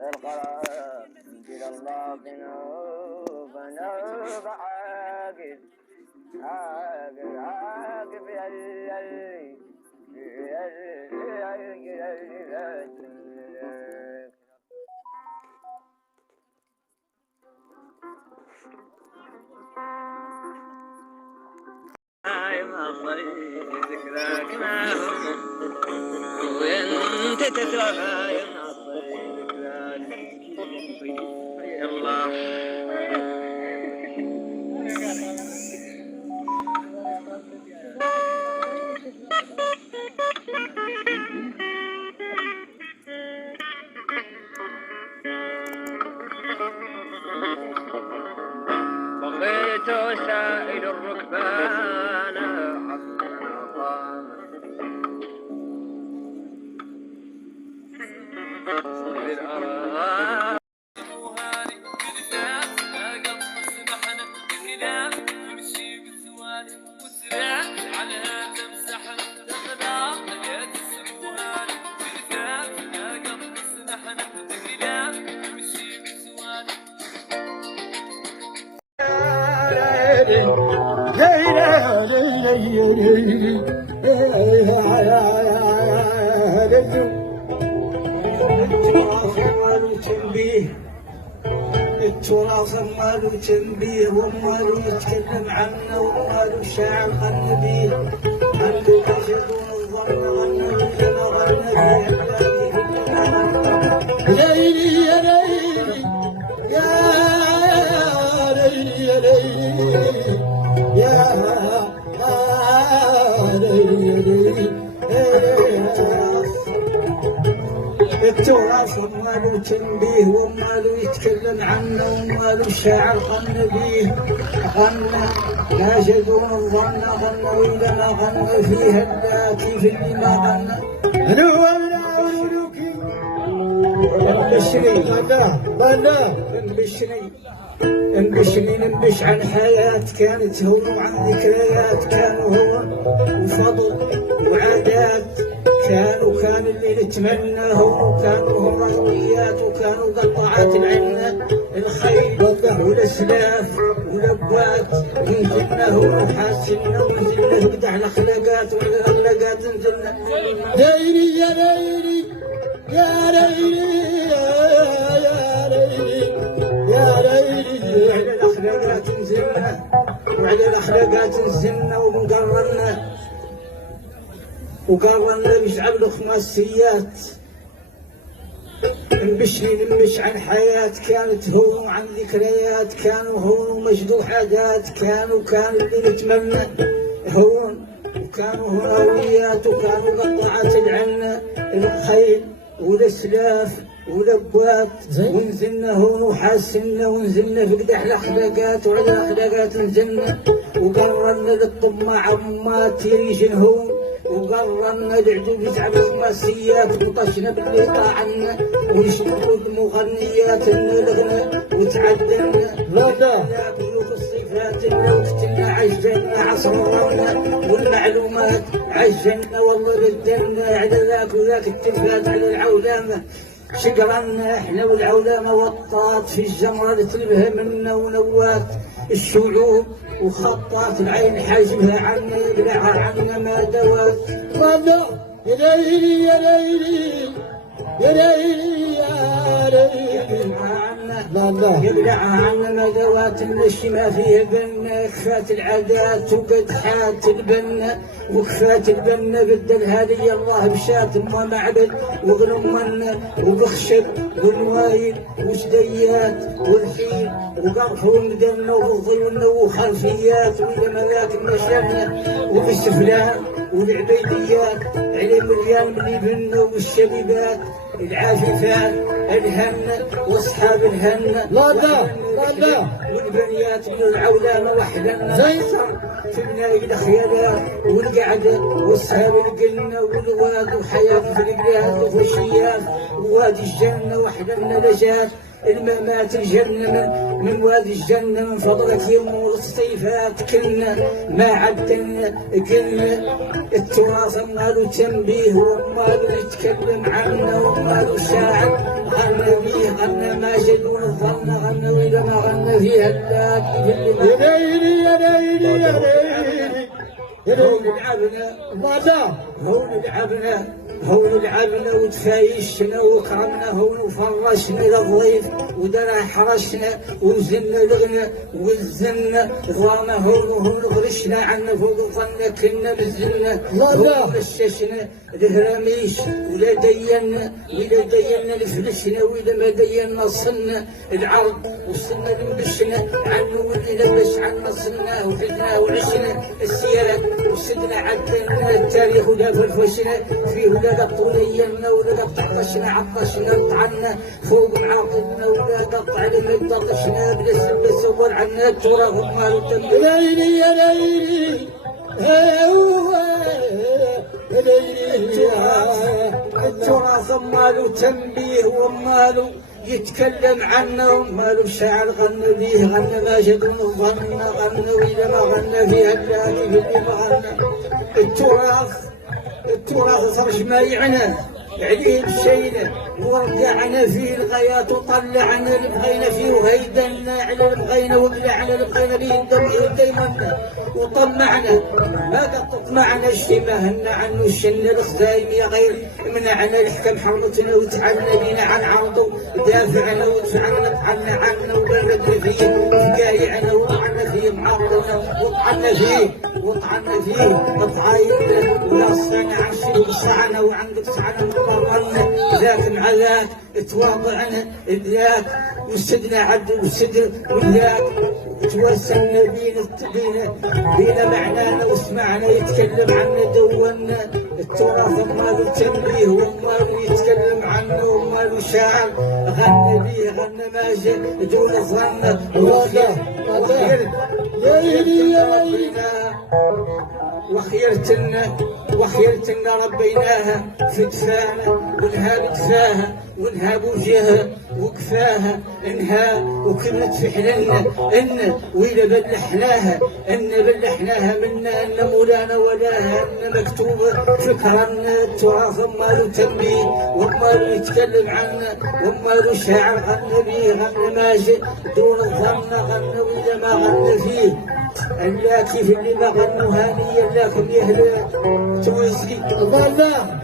القرار إلى الله ذنوبنا عاقب عاقب عاقب يلي ذكراك معهم وانت تتوفى الله بغيت سائل الركبان حصنا قام بالأراء التراث ماله تنبيه وماله يتكلم عنه وماله شاعر غنى بيه عنده يشهدون الظن غنى بيه ما غنى بيه ليلي يا ليلي يا ليلي يا ليلي يا ليلي التراث وماله تنبيه وماله يتكلم عنه وماله شاعر غنى بيه غنى لا جدون الظن غنى وإذا ما غنى فيها اللاتي في اللي ما غنى أنا ولا أولوكي انبشري انبشري ننبش عن حياة كانت هون وعن ذكريات كانوا هون وفضل وعادات كان اللي نتمناه وكانوا هم رغويات وكانوا قطعات العنة الخيل والاسلاف والابوات ونزلناه وحاسنا ونزلنا نقدح الاخلاقات والاخلاقات نزلنا ليلي يا ليلي يا ليلي يا ليلي يا ليلي على الاخلاقات نزلنا وعلى الاخلاقات نزلنا وقررنا نجعل له خماسيات نمش عن حياة كانت هون وعن ذكريات كانوا هون ومجدوح عادات كان اللي نتمنى هون وكانوا هويات وكانوا قطعات العنة الخيل والاسلاف والابوات ونزلنا هون وحاسنا ونزلنا في قدح الاخلاقات وعلى الاخلاقات نزلنا وقررنا للطماع عمات يريجن هون وقررنا العدود يتعب الخماسيات وطشنا باللي طاعنا ونشربوا المغنيات نلغنا وتعدلنا بيوت الصفات وقتلنا عجلنا عصرنا والمعلومات عجلنا والله بدلنا على ذاك وذاك التلفات على العولمه شقرنا احنا والعولمه وطات في الجمره تلبها منا ونوات الشعوب وخطات العين حاجبها عنا يقلعها عنا ما دوات ماذا يا ليلي يا ليلي يا ليلي يا ليلي عنا يقلعها عنا ما دوات المشي ما فيه بنا كفات العادات وقدحات البنا وكفات البنا بدل هذه الله بشات ومعبد وغنمنا وبخشب والوايل وشديات والحيل وقرف ومدنا وظلنا وخلفيات وإذا ملاك مشينا وبالسفلان والعبيديات علي مليان من البنا والشبيبات العاففات الهن واصحاب الهن لا والبنيات من العولمه وحدنا زيتر في بناي الخيالات والقعده واصحاب القلنا والواد وحياه في البلاد وفشيات ووادي الجنه وحدنا لجات الممات الجنة من وادي الجنة من فضلك يوم والصيفات كنا ما عدنا كنا التراث ماله تنبيه وماله يتكلم عنه وماله شاعر غنى بيه غنى ما شدون الظن غنى وإذا ما غنى فيها اللاكي في اللي يا ليلي يا ليلي يا ليلي هون لعبنا ماذا؟ هون لعبنا وتفايشنا وكرمنا هون وفرشنا للضيف ودرا حرشنا وزلنا لغنا وزلنا ضوانا هون غرشنا عنا فوق ظنا كنا بزلنا لا. غششنا الهراميش ولا دينا لفلشنا وإذا ما دينا صلنا العرض وصلنا لنبشنا عنه واللي لبش عنا صلنا وحدنا وعشنا السيرة وسدنا عدلنا التاريخ ولا فرفشنا فيه ولا طولينا ولا طعطشنا عطشنا طعنا فوق معاقدنا ولا قطع لما ططشنا بلا صور عنا التراث ومال الدم يا ليلي يا ليلي التراث ماله تنبيه وماله يتكلم عنه وماله شاعر غنى بيه غنى ما جدون الظن غنى وإذا ما غنى فيها اللاهي في اللي ما غنى التراث صرش ما يعنى عليه بشينا ورجعنا فيه الغايات وطلعنا البغينا فيه وهيدنا على البغينا وقلعنا البغينا ليه دايما وطمعنا ما قد تطمعنا اشتباهنا عنه الشن الخزايم يا غير منعنا الحكم حرمتنا وتعلنا بينا عن عرضه دافعنا ودفعنا طعنا عنا وبلد فيه فقايعنا وطعنا فيه معرضنا وطعنا فيه طعاينا ولاصينا عن شيء وقصعنا وعن قصعنا مقررنا ذاك مع ذاك تواضعنا ذاك وسدنا عد وسد وذاك توسلنا بينا معنانا وسمعنا يتكلم عنا دونا التراث ماله تنبيه وماله يتكلم عنه وماله شاعر غنى بيه غنى ما جاء دون ظن وخيرتنا ربيناها في دفانا ونها بدفاها ونها بوجهها وكفاها انها وكلمة في حلالنا ان وإذا بلحناها منا ان مولانا ولاها ان مكتوبة فكرنا التراث ماله تنبيه وماله يتكلم عنا وماله شاعر غنى بيه غنى ماجد دون الظن غنى وإذا ما غنى فيه اللاكي في اللي ما غنوا هانيا لكم يهلا توزي ماذا؟